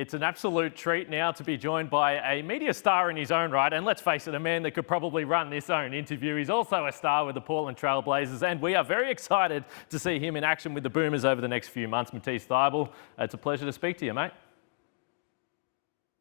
It's an absolute treat now to be joined by a media star in his own right. And let's face it, a man that could probably run this own interview. He's also a star with the Portland Trail Blazers, and we are very excited to see him in action with the Boomers over the next few months. Matisse Thybulle, it's a pleasure to speak to you, mate.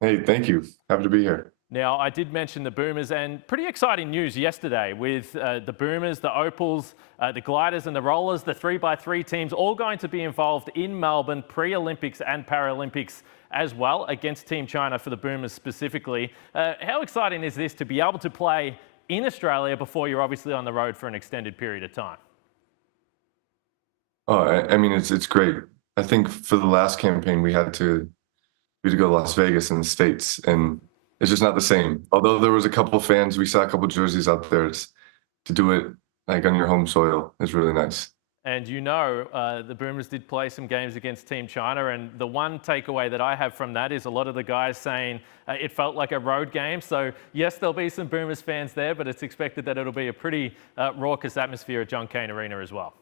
Hey, thank you. Happy to be here. Now, I did mention the Boomers, and pretty exciting news yesterday with the Boomers, the Opals, the Gliders and the Rollers, the 3x3 teams, all going to be involved in Melbourne, pre-Olympics and Paralympics as well, against Team China for the Boomers specifically. How exciting is this to be able to play in Australia before you're obviously on the road for an extended period of time? Oh, I mean, it's great. I think for the last campaign, we had to go to Las Vegas in the States, and it's just not the same. Although there was a couple fans, we saw a couple jerseys out there. To do it like on your home soil is really nice. And you know, the Boomers did play some games against Team China, and the one takeaway that I have from that is a lot of the guys saying it felt like a road game. So yes, there'll be some Boomers fans there, but it's expected that it'll be a pretty raucous atmosphere at John Cain Arena as well.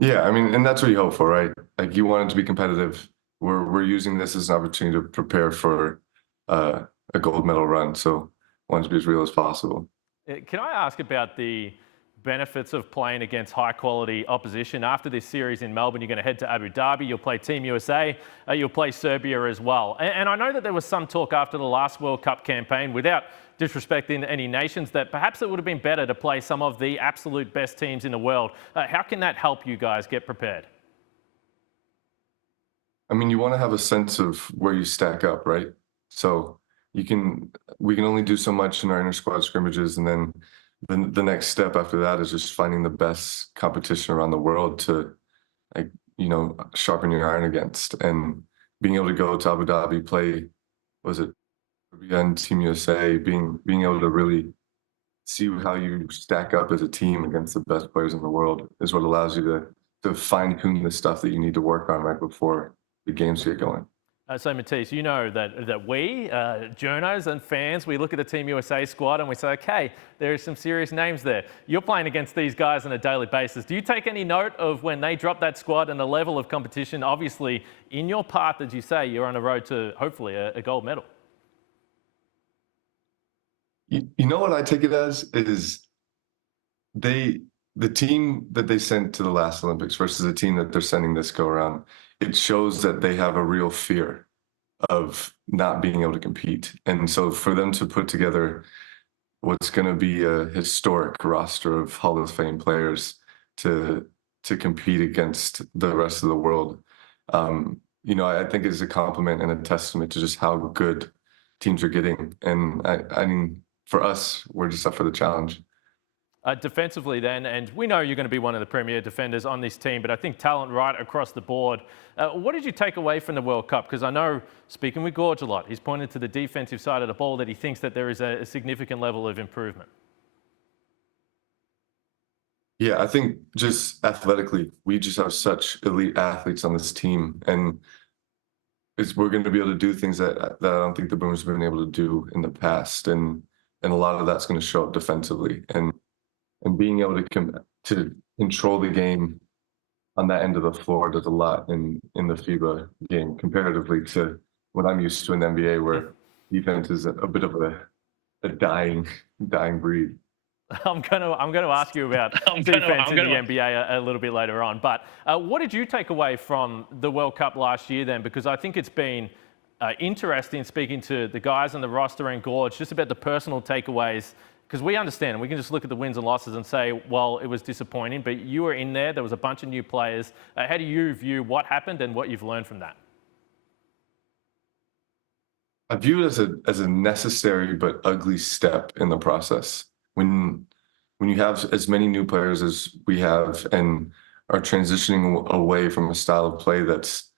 Yeah, I mean, and that's what you hope for, right? Like, you want it to be competitive. We're using this as an opportunity to prepare for a gold medal run, so I want it to be as real as possible. Can I ask about the benefits of playing against high quality opposition? After this series in Melbourne, you're going to head to Abu Dhabi, you'll play Team USA, you'll play Serbia as well. And I know that there was some talk after the last World Cup campaign, without disrespecting any nations, that perhaps it would have been better to play some of the absolute best teams in the world. How can that help you guys get prepared? I mean, you want to have a sense of where you stack up, right? So we can only do so much in our inter squad scrimmages, and then the next step after that is just finding the best competition around the world to, like, sharpen your iron against, and being able to go to Abu Dhabi, play, was it and Team USA, being able to really see how you stack up as a team against the best players in the world is what allows you to fine tune the stuff that you need to work on right before the games get going. So Matisse, you know that we, journos and fans, we look at the Team USA squad and we say, okay, there are some serious names there. You're playing against these guys on a daily basis. Do you take any note of when they drop that squad and the level of competition? Obviously, in your path, as you say, you're on the road to hopefully a gold medal. You know what I take it as is the team that they sent to the last Olympics versus the team that they're sending this go around, it shows that they have a real fear of not being able to compete. And so for them to put together what's going to be a historic roster of Hall of Fame players to compete against the rest of the world, I think is a compliment and a testament to just how good teams are getting. And I mean, for us, we're just up for the challenge. Defensively then, and we know you're going to be one of the premier defenders on this team, but I think talent right across the board. What did you take away from the World Cup? Because I know, speaking with Gorge a lot, he's pointed to the defensive side of the ball that he thinks that there is a significant level of improvement. Yeah, I think just athletically, we just have such elite athletes on this team, and we're going to be able to do things that I don't think the Boomers have been able to do in the past, and a lot of that's going to show up defensively, and being able to control the game on that end of the floor does a lot in the FIBA game comparatively to what I'm used to in the NBA, where defense is a bit of a dying breed. I'm going to ask you about defense in the NBA a little bit later on. But what did you take away from the World Cup last year then? Because I think it's been interesting speaking to the guys on the roster and Gorge just about the personal takeaways. Because we understand, and we can just look at the wins and losses and say, well, it was disappointing, but you were in there. There was a bunch of new players. How do you view what happened and what you've learned from that? I view it as a necessary but ugly step in the process. When you have as many new players as we have and are transitioning away from a style of play that's,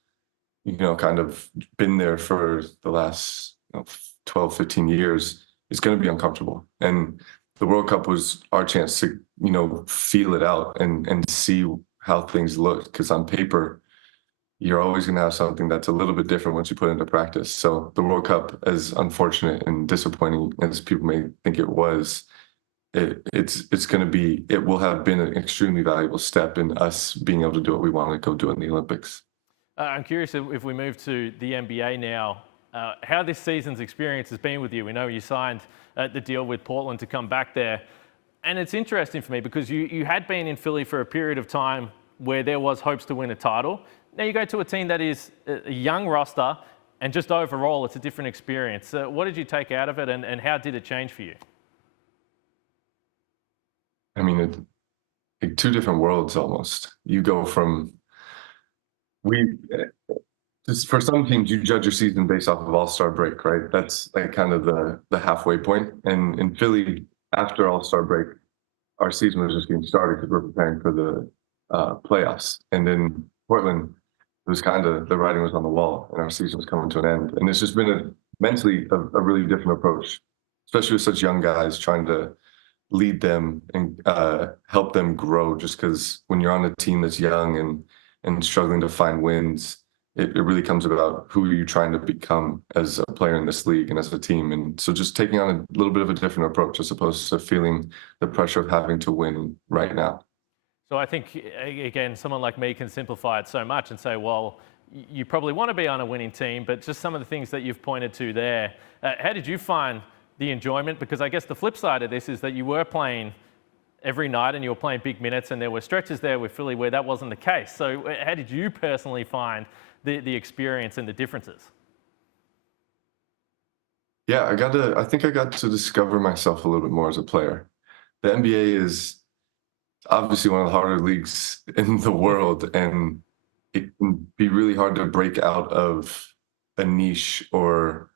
kind of been there for the last 12, 15 years, it's going to be uncomfortable. And the World Cup was our chance to, feel it out and see how things look. Because on paper, you're always going to have something that's a little bit different once you put it into practice. So the World Cup, as unfortunate and disappointing as people may think it was, it will have been an extremely valuable step in us being able to do what we want to go do in the Olympics. I'm curious if we move to the NBA now, how this season's experience has been with you. We know you signed the deal with Portland to come back there. And it's interesting for me because you had been in Philly for a period of time where there was hopes to win a title. Now you go to a team that is a young roster, and just overall, it's a different experience. What did you take out of it, and how did it change for you? I mean, like two different worlds almost. You go from just for some teams, you judge your season based off of All-Star break, right? That's like kind of the halfway point. And in Philly, after All-Star break, our season was just getting started because we're preparing for the playoffs. And in Portland, it was kind of the writing was on the wall, and our season was coming to an end. And it's just been mentally a really different approach, especially with such young guys, trying to lead them and help them grow. Just because when you're on a team that's young and struggling to find wins, it really comes about who are you trying to become as a player in this league and as a team. And so just taking on a little bit of a different approach as opposed to feeling the pressure of having to win right now. So I think, again, someone like me can simplify it so much and say, well, you probably want to be on a winning team, but just some of the things that you've pointed to there, how did you find the enjoyment? Because I guess the flip side of this is that you were playing every night and you were playing big minutes, and there were stretches there with Philly where that wasn't the case. So how did you personally find the experience and the differences? Yeah, I think I got to discover myself a little bit more as a player. The NBA is obviously one of the harder leagues in the world, and it can be really hard to break out of a niche or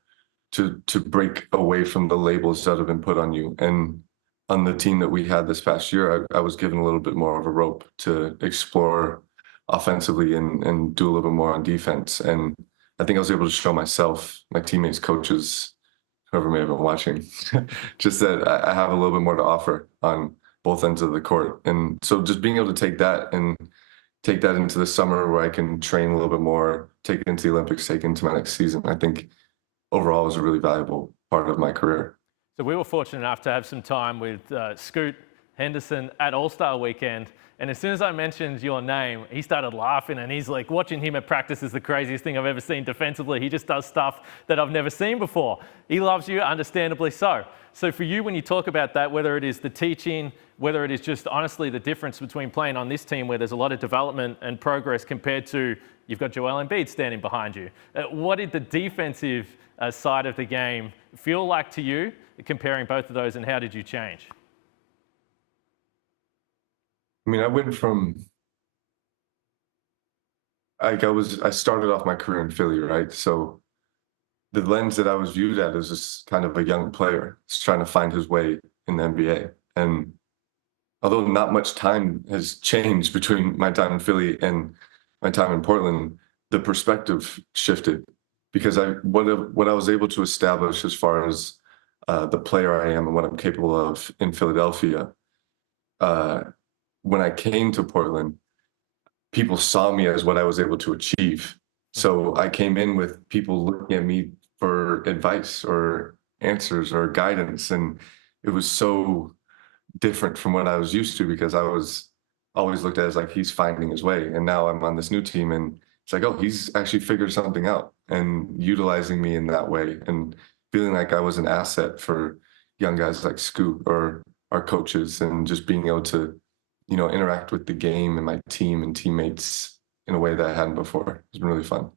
to break away from the labels that have been put on you. And on the team that we had this past year, I was given a little bit more of a rope to explore offensively and do a little bit more on defense. And I think I was able to show myself, my teammates, coaches, whoever may have been watching, just that I have a little bit more to offer on both ends of the court. And so just being able to take that into the summer where I can train a little bit more, take it into the Olympics, take it into my next season, I think overall was a really valuable part of my career. So we were fortunate enough to have some time with Scoot Henderson at All-Star Weekend. And as soon as I mentioned your name, he started laughing, and he's like, watching him at practice is the craziest thing I've ever seen defensively. He just does stuff that I've never seen before. He loves you, understandably so. So for you, when you talk about that, whether it is the teaching, whether it is just honestly the difference between playing on this team where there's a lot of development and progress compared to you've got Joel Embiid standing behind you, what did the defensive side of the game feel like to you, comparing both of those, and how did you change? I mean, I went from I started off my career in Philly, right? So the lens that I was viewed at as just kind of a young player, just trying to find his way in the NBA. And although not much time has changed between my time in Philly and my time in Portland, the perspective shifted because what I was able to establish as far as the player I am and what I'm capable of in Philadelphia. When I came to Portland, people saw me as what I was able to achieve. So I came in with people looking at me for advice or answers or guidance. And it was so different from what I was used to because I was always looked at as like, he's finding his way. And now I'm on this new team and it's like, oh, he's actually figured something out and utilizing me in that way and feeling like I was an asset for young guys like Scoot or our coaches and just being able to interact with the game and my team and teammates in a way that I hadn't before. It's been really fun.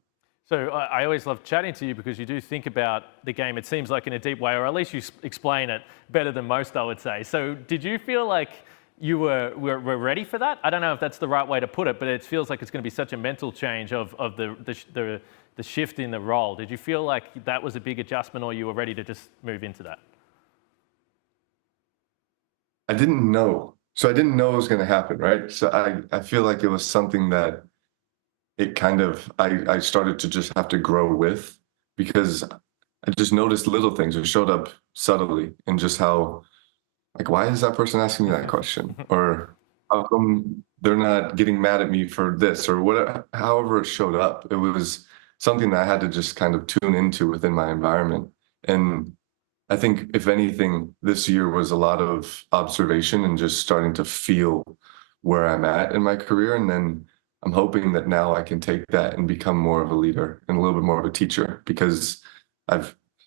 So I always love chatting to you because you do think about the game, it seems like, in a deep way, or at least you explain it better than most, I would say. So did you feel like you were ready for that? I don't know if that's the right way to put it, but it feels like it's going to be such a mental change of the shift in the role. Did you feel like that was a big adjustment, or you were ready to just move into that? I didn't know. So I didn't know it was going to happen, right? So I feel like it was something that I started to just have to grow with because I just noticed little things. It showed up subtly in just how, like, why is that person asking me that question? Or how come they're not getting mad at me for this or whatever, however it showed up. It was something that I had to just kind of tune into within my environment. And I think, if anything, this year was a lot of observation and just starting to feel where I'm at in my career. And then I'm hoping that now I can take that and become more of a leader and a little bit more of a teacher, because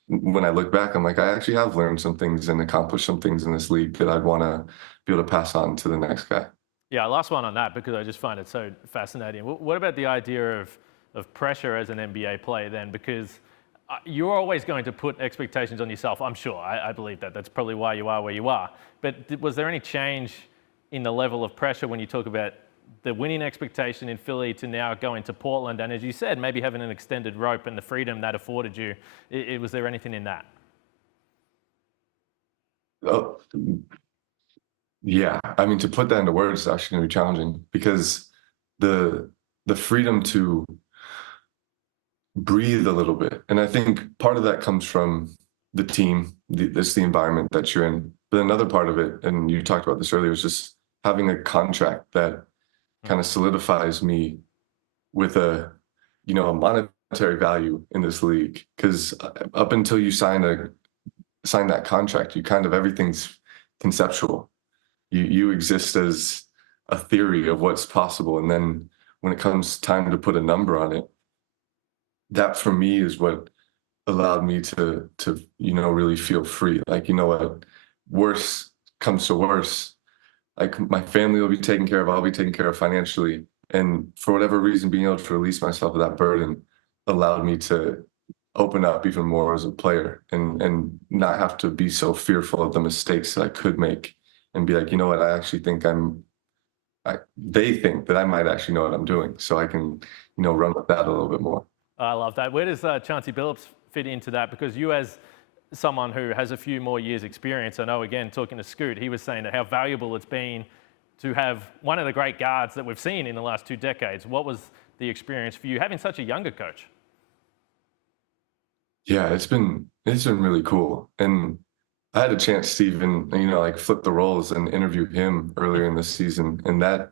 when I look back, I'm like, I actually have learned some things and accomplished some things in this league that I'd want to be able to pass on to the next guy. Yeah, last one on that, because I just find it so fascinating. What about the idea of pressure as an NBA player then? Because you're always going to put expectations on yourself, I'm sure. I believe that. That's probably why you are where you are. But was there any change in the level of pressure when you talk about the winning expectation in Philly to now going to Portland? And as you said, maybe having an extended rope and the freedom that afforded you, was there anything in that? Oh, yeah. I mean, to put that into words is actually going to be challenging, because the freedom to breathe a little bit. And I think part of that comes from the team, the environment that you're in. But another part of it, and you talked about this earlier, is just having a contract that kind of solidifies me with a monetary value in this league. Because up until you sign that contract, you kind of, everything's conceptual. You exist as a theory of what's possible. And then when it comes time to put a number on it, that for me is what allowed me to really feel free. Like, you know what, worse comes to worse, like my family will be taken care of, I'll be taken care of financially. And for whatever reason, being able to release myself of that burden allowed me to open up even more as a player, and not have to be so fearful of the mistakes that I could make, and be like, you know what, I actually think they think that I might actually know what I'm doing. So I can, run with that a little bit more. I love that. Where does Chauncey Billups fit into that? Because you, as someone who has a few more years experience, I know, again, talking to Scoot, he was saying that how valuable it's been to have one of the great guards that we've seen in the last 2 decades. What was the experience for you having such a younger coach? Yeah, it's been really cool. And I had a chance to even, like flip the roles and interview him earlier in the season. And that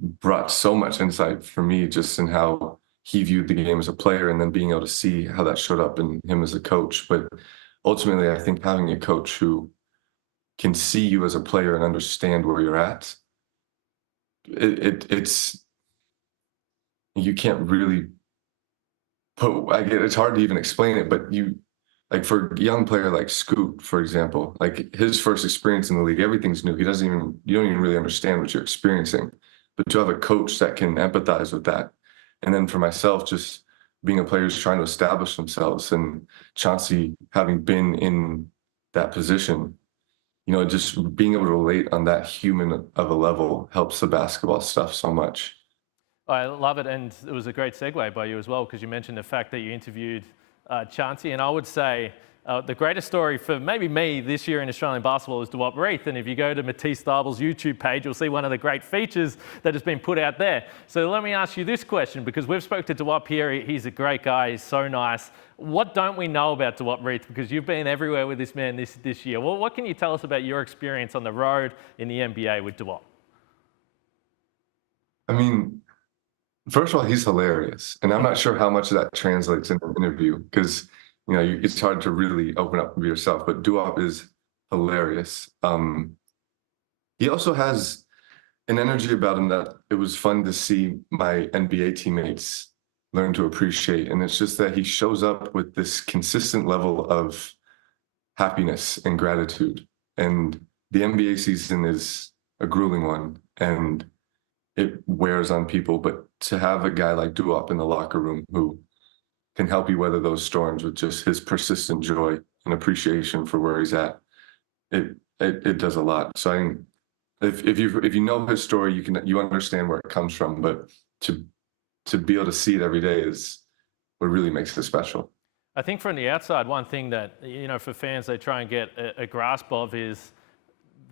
brought so much insight for me, just in how he viewed the game as a player, and then being able to see how that showed up in him as a coach. But ultimately, I think having a coach who can see you as a player and understand where you're at, it's, you can't really it's hard to even explain it, but like for a young player like Scoot, for example, like his first experience in the league, everything's new. You don't even really understand what you're experiencing. But to have a coach that can empathize with that. And then for myself, just being a player who's trying to establish themselves, and Chauncey having been in that position, just being able to relate on that human of a level helps the basketball stuff so much. I love it, and it was a great segue by you as well, because you mentioned the fact that you interviewed Chauncey, and I would say the greatest story for maybe me this year in Australian basketball is Dwyane Wade. And if you go to Matisse Thybulle's YouTube page, you'll see one of the great features that has been put out there. So let me ask you this question, because we've spoke to Dwyane here. He's a great guy. He's so nice. What don't we know about Dwyane Wade? Because you've been everywhere with this man this year. Well, what can you tell us about your experience on the road in the NBA with Dwyane? I mean, first of all, he's hilarious. And I'm not sure how much of that translates in an interview, because it's hard to really open up and be yourself, but Dwyane is hilarious. He also has an energy about him that it was fun to see my NBA teammates learn to appreciate. And it's just that he shows up with this consistent level of happiness and gratitude. And the NBA season is a grueling one, and it wears on people. But to have a guy like Dwyane in the locker room who can help you weather those storms with just his persistent joy and appreciation for where he's at, it does a lot. So I think if you know his story, you understand where it comes from. But to be able to see it every day is what really makes it special. I think from the outside, one thing that, for fans, they try and get a grasp of is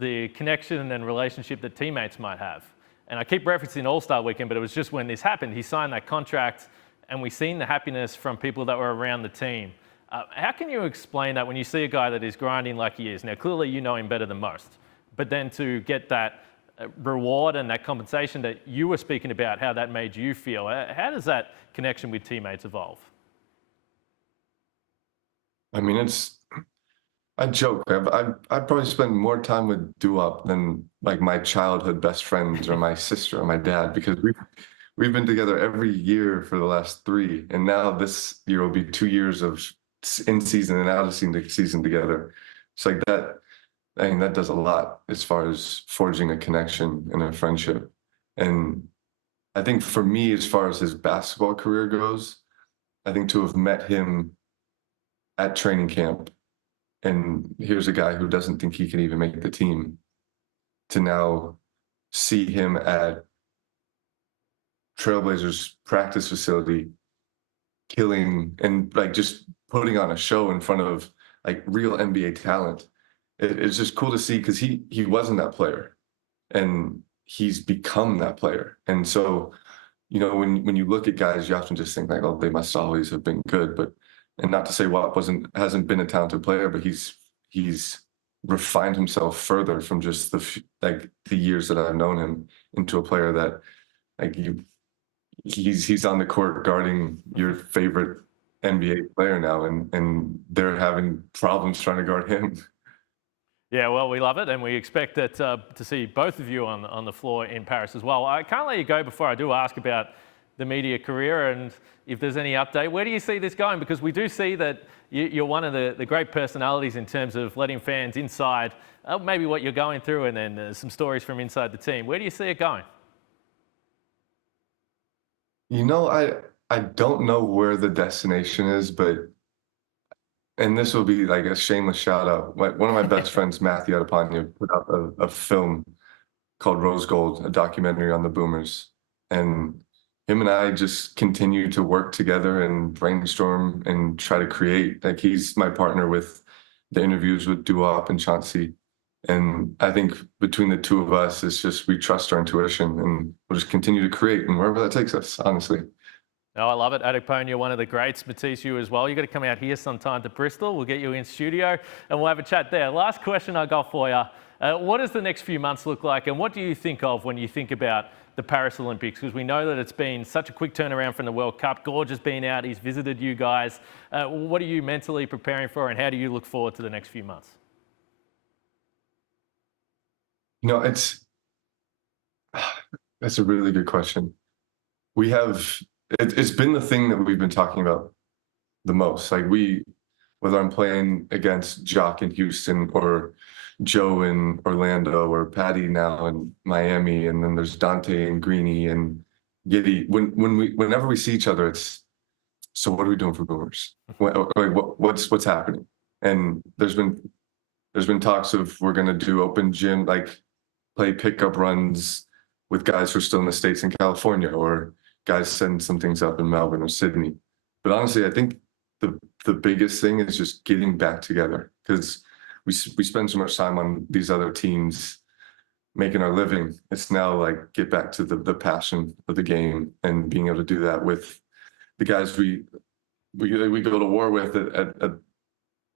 the connection and relationship that teammates might have. And I keep referencing All-Star Weekend, but it was just when this happened. He signed that contract, and we've seen the happiness from people that were around the team. How can you explain that when you see a guy that is grinding like he is? Now, clearly you know him better than most, but then to get that reward and that compensation that you were speaking about, how that made you feel, how does that connection with teammates evolve? I mean, I joke. I'd probably spend more time with Dwyane than like my childhood best friends or my sister or my dad, because we've been together every year for the last 3, and now this year will be 2 years of in season and out of season together. It's like that. I mean, that does a lot as far as forging a connection and a friendship. And I think for me, as far as his basketball career goes, I think to have met him at training camp, and here's a guy who doesn't think he can even make the team, to now see him at Trailblazers practice facility, killing and like just putting on a show in front of like real NBA talent. It's just cool to see because he wasn't that player, and he's become that player. And so, you know, when you look at guys, you often just think like, oh, they must always have been good. But and not to say Watt hasn't been a talented player, but he's refined himself further from just the years that I've known him into a player that like he's on the court guarding your favorite NBA player now, and they're having problems trying to guard him. Yeah, well, we love it, and we expect that to see both of you on the floor in Paris as well. I can't let you go before I do ask about the media career and if there's any update. Where do you see this going? Because we do see that you're one of the great personalities in terms of letting fans inside maybe what you're going through, and then some stories from inside the team. Where do you see it going? You know, I don't know where the destination is, but and this will be like a shameless shout out. One of my best friends, Matthew Thybulle, put out a film called Rose Gold, a documentary on the Boomers. And him and I just continue to work together and brainstorm and try to create. Like he's my partner with the interviews with Duop and Chauncey. And I think between the two of us, it's just we trust our intuition and we'll just continue to create and wherever that takes us, honestly. Oh, I love it. Adipone, you're one of the greats. Matisse, you as well. You've got to come out here sometime to Bristol. We'll get you in studio and we'll have a chat there. Last question I got for you. What does the next few months look like, and what do you think of when you think about the Paris Olympics? Because we know that it's been such a quick turnaround from the World Cup. Gorge has been out. He's visited you guys. What are you mentally preparing for, and how do you look forward to the next few months? You know, that's a really good question. It's been the thing that we've been talking about the most. Like whether I'm playing against Jock in Houston or Joe in Orlando or Patty now in Miami, and then there's Dante and Greeny and Giddy. Whenever we see each other, it's so what are we doing for Boomers? What's happening? And there's been talks of we're gonna do open gym, like play pickup runs with guys who are still in the States and California, or guys send some things up in Melbourne or Sydney. But honestly, I think the biggest thing is just getting back together, because we spend so much time on these other teams making our living. It's now like get back to the passion of the game and being able to do that with the guys we go to war with at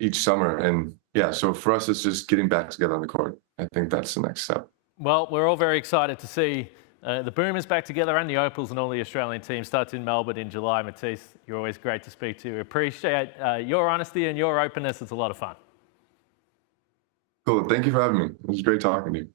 each summer. And yeah, so for us, it's just getting back together on the court. I think that's the next step. Well, we're all very excited to see the Boomers back together, and the Opals and all the Australian teams. Starts in Melbourne in July. Matisse, you're always great to speak to. Appreciate your honesty and your openness. It's a lot of fun. Cool. Thank you for having me. It was great talking to you.